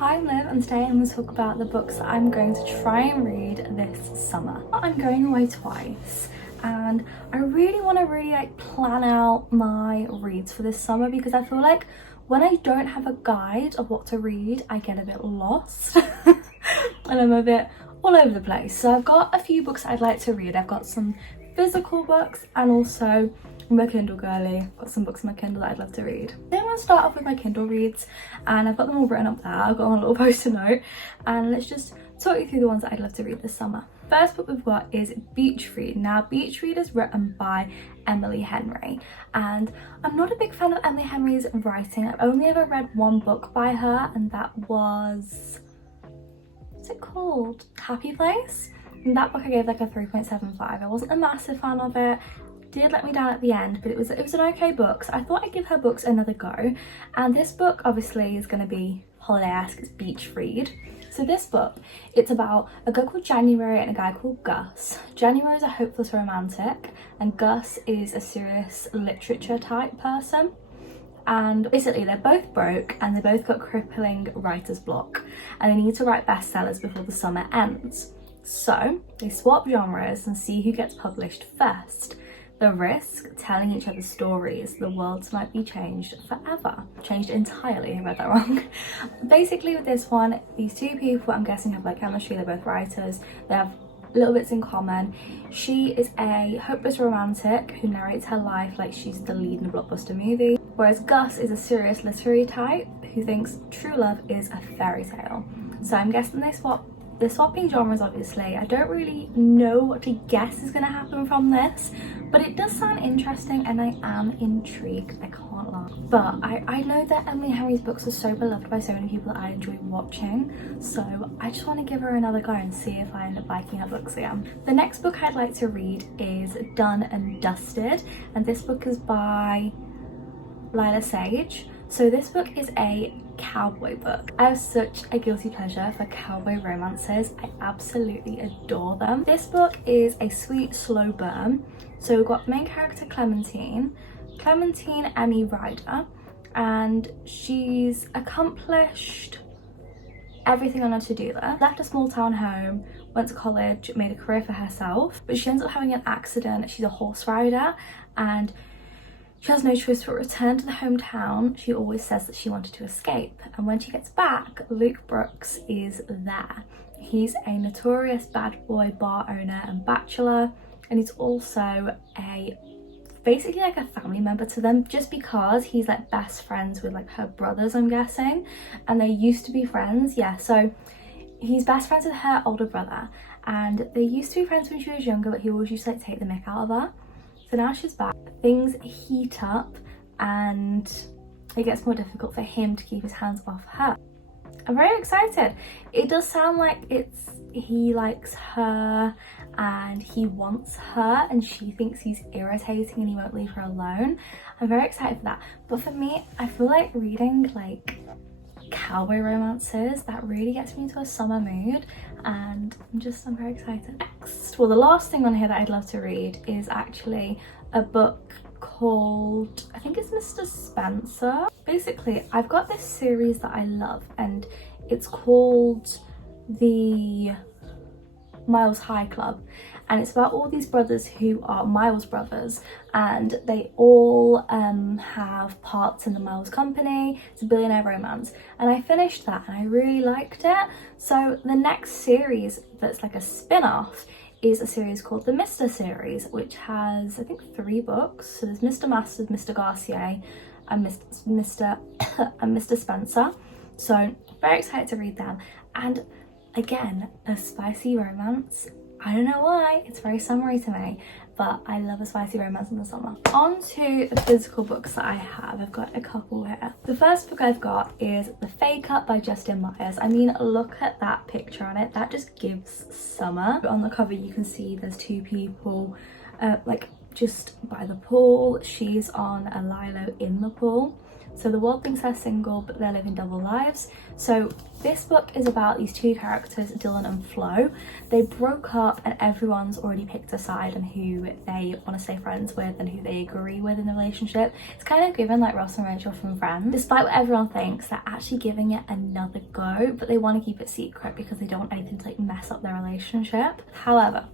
Hi, I'm Liv, and today I'm going to talk about the books that I'm going to try and read this summer. I'm going away twice and I really want to plan out my reads for this summer, because I feel like when I don't have a guide of what to read, I get a bit lost and I'm a bit all over the place. So I've got a few books I'd like to read. I've got some physical books and also I'm a Kindle girly. Got some books on my Kindle that I'd love to read. Then I'm going to start off with my Kindle reads, and I've got them all written up there. I've got on a little post-it note, and let's just talk you through the ones that I'd love to read this summer. First book we've got is Beach Read. Now, Beach Read is written by Emily Henry, and I'm not a big fan of Emily Henry's writing. I've only ever read one book by her, and that was, what's it called? Happy Place? And that book I gave like a 3.75. I wasn't a massive fan of it. Did let me down at the end, but it was an okay book, so I thought I'd give her books another go. And this book obviously is going to be holiday-esque. It's beach read. So this book, it's about a girl called January and a guy called Gus. January is a hopeless romantic and Gus is a serious literature type person, and basically they're both broke and they both got crippling writer's block and they need to write bestsellers before the summer ends. So they swap genres and see who gets published first. The risk, telling each other stories, the worlds might be changed forever. Changed entirely, I read that wrong. Basically with this one, these two people, I'm guessing, have like chemistry. They're both writers. They have little bits in common. She is a hopeless romantic who narrates her life like she's the lead in a blockbuster movie. Whereas Gus is a serious literary type who thinks true love is a fairy tale. So I'm guessing they're swapping genres, obviously. I don't really know what to guess is going to happen from this, but it does sound interesting and I am intrigued, I can't lie. But I know that Emily Henry's books are so beloved by so many people that I enjoy watching, so I just want to give her another go and see if I end up liking her books again. The next book I'd like to read is Done and Dusted, and this book is by Lila Sage. So this book is a cowboy book. I have such a guilty pleasure for cowboy romances. I absolutely adore them. This book is a sweet slow burn. So we've got main character Clementine Emmy Ryder, and she's accomplished everything on her to-do list. Left a small town home, went to college, made a career for herself, but she ends up having an accident. She's a horse rider and she has no choice but return to the hometown. She always says that she wanted to escape, and when she gets back, Luke Brooks is there. He's a notorious bad boy bar owner and bachelor, and he's also basically like a family member to them, just because he's like best friends with like her brothers, I'm guessing, and they used to be friends. Yeah, so he's best friends with her older brother, and they used to be friends when she was younger, but he always used to like take the mick out of her. So now she's back, things heat up and it gets more difficult for him to keep his hands off her. I'm very excited. It does sound like he likes her and he wants her and she thinks he's irritating and he won't leave her alone. I'm very excited for that. But for me, I feel like reading like cowboy romances, that really gets me into a summer mood, and I'm very excited. Next, well, the last thing on here that I'd love to read is actually a book called, I think it's Mr. Spencer. Basically, I've got this series that I love and it's called the Miles High Club, and it's about all these brothers who are Miles brothers, and they all have parts in the Miles company. It's a billionaire romance, and I finished that and I really liked it. So the next series that's like a spin-off is a series called the Mr. series, which has I think 3 books. So there's Mr. Masters, Mr. Garcier and Mr. Spencer. So very excited to read them, and again, a spicy romance. I don't know why, it's very summery to me, but I love a spicy romance in the summer. On to the physical books that I have. I've got a couple here. The first book I've got is The Fake Up by Justin Myers. I mean, look at that picture on it. That just gives summer. On the cover you can see there's 2 people like just by the pool. She's on a lilo in the pool. So the world thinks they're single, but they're living double lives. So this book is about these two characters, Dylan and Flo. They broke up and everyone's already picked a side on who they want to stay friends with and who they agree with in the relationship. It's kind of given like Ross and Rachel from Friends. Despite what everyone thinks, they're actually giving it another go, but they want to keep it secret because they don't want anything to like mess up their relationship. However,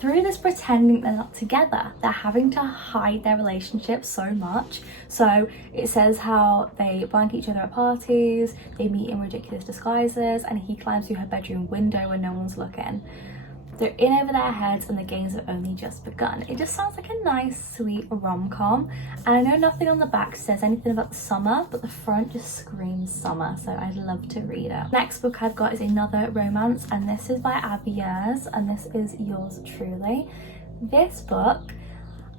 through this pretending they're not together, they're having to hide their relationship so much. So it says how they blank each other at parties, they meet in ridiculous disguises, and he climbs through her bedroom window when no one's looking. They're in over their heads and the games have only just begun. It just sounds like a nice, sweet rom-com. And I know nothing on the back says anything about the summer, but the front just screams summer, so I'd love to read it. Next book I've got is another romance, and this is by Abby Years, and this is Yours Truly. This book,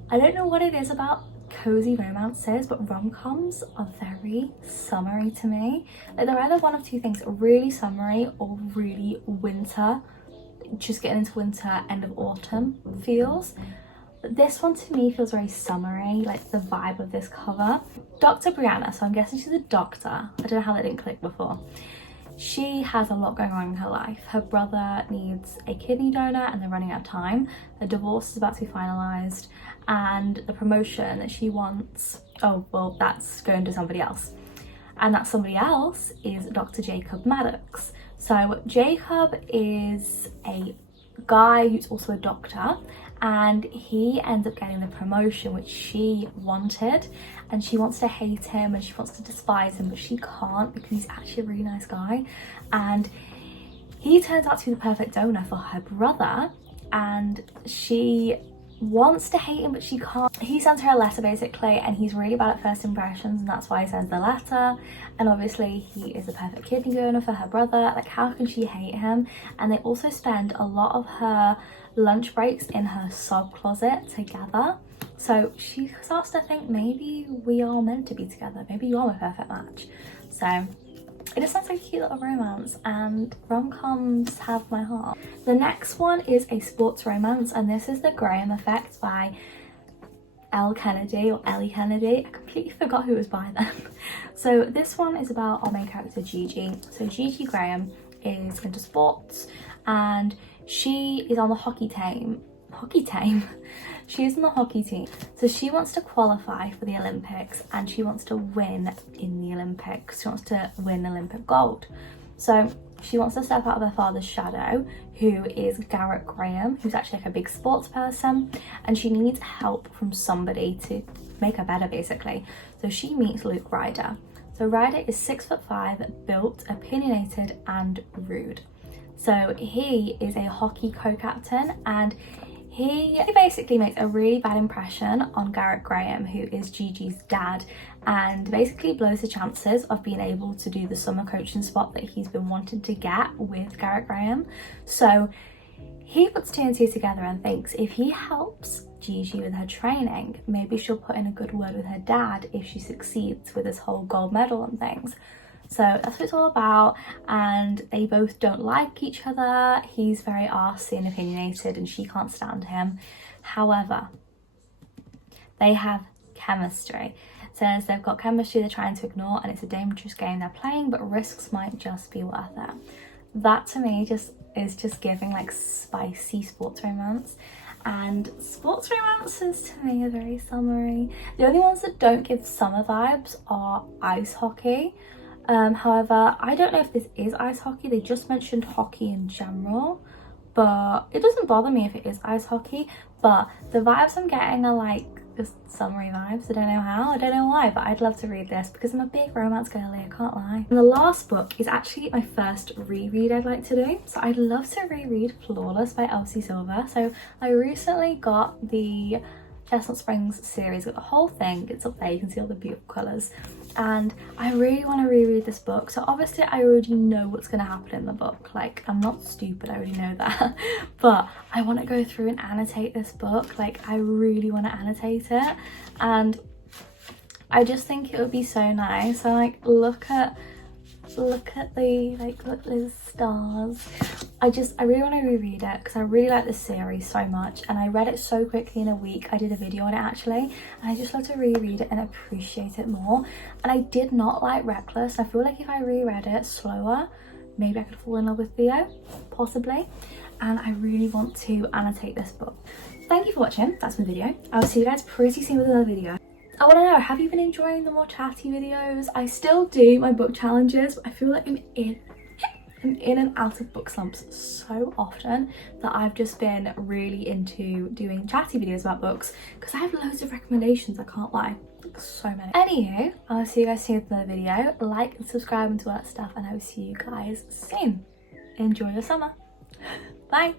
I don't know what it is about cozy romances, but rom-coms are very summery to me. Like they're either one of two things, really summery or really winter, just getting into winter, end of autumn feels. But this one to me feels very summery, like the vibe of this cover. Dr. Brianna, so I'm guessing she's a doctor. I don't know how that didn't click before. She has a lot going on in her life. Her brother needs a kidney donor and they're running out of time. The divorce is about to be finalised, and the promotion that she wants, oh well, that's going to somebody else. And that somebody else is Dr. Jacob Maddox. So Jacob is a guy who's also a doctor, and he ends up getting the promotion which she wanted, and she wants to hate him and she wants to despise him, but she can't because he's actually a really nice guy. And he turns out to be the perfect donor for her brother, and she wants to hate him but she can't. He sends her a letter basically, and he's really bad at first impressions, and that's why he sends the letter. And obviously he is a perfect kidney donor for her brother. Like, how can she hate him? And they also spend a lot of her lunch breaks in her sob closet together, so she starts to think maybe we are meant to be together, maybe you are my perfect match. So it just sounds like a cute little romance, and rom-coms have my heart. The next one is a sports romance, and this is The Graham Effect by Ellie Kennedy. I completely forgot who was by them. So this one is about our main character Gigi. So Gigi Graham is into sports, and she is on the hockey team. She's on the hockey team, so she wants to qualify for the Olympics and she wants to win in the Olympics. She wants to win Olympic gold. So she wants to step out of her father's shadow, who is Garrett Graham, who's actually like a big sports person, and she needs help from somebody to make her better basically. So she meets Luke Ryder. So Ryder is 6'5", built, opinionated and rude. So he is a hockey co-captain, and he basically makes a really bad impression on Garrett Graham, who is Gigi's dad, and basically blows the chances of being able to do the summer coaching spot that he's been wanting to get with Garrett Graham. So he puts two and two together and thinks if he helps Gigi with her training, maybe she'll put in a good word with her dad if she succeeds with this whole gold medal and things. So that's what it's all about, and they both don't like each other. He's very arsey and opinionated and she can't stand him. However, they have chemistry. It says they've got chemistry they're trying to ignore, and it's a dangerous game they're playing, but risks might just be worth it. That to me is just giving like spicy sports romance. And sports romances to me are very summery. The only ones that don't give summer vibes are ice hockey. However, I don't know if this is ice hockey. They just mentioned hockey in general, but it doesn't bother me if it is ice hockey. But the vibes I'm getting are like just summery vibes. I don't know how, I don't know why, but I'd love to read this because I'm a big romance girly, I can't lie. And the last book is actually my first reread I'd like to do. So I'd love to reread Flawless by Elsie Silver. So I recently got the Chestnut Springs series, got the whole thing. It's up there, you can see all the beautiful colours, and I really want to reread this book. So obviously I already know what's going to happen in the book, like I'm not stupid, I already know that. But I want to go through and annotate this book, like I really want to annotate it, and I just think it would be so nice. I like look at look at the stars. I really want to reread it because I really like this series so much, and I read it so quickly in a week. I did a video on it actually, and I just love to reread it and appreciate it more. And I did not like Reckless. I feel like if I reread it slower, maybe I could fall in love with Theo, possibly. And I really want to annotate this book. Thank you for watching. That's my video. I'll see you guys pretty soon with another video. I want to know, have you been enjoying the more chatty videos? I still do my book challenges, but I feel like I'm in and out of book slumps so often that I've just been really into doing chatty videos about books because I have loads of recommendations, I can't lie. So many. Anywho, I'll see you guys soon with another video. Like and subscribe and all that stuff, and I will see you guys soon. Enjoy your summer. Bye.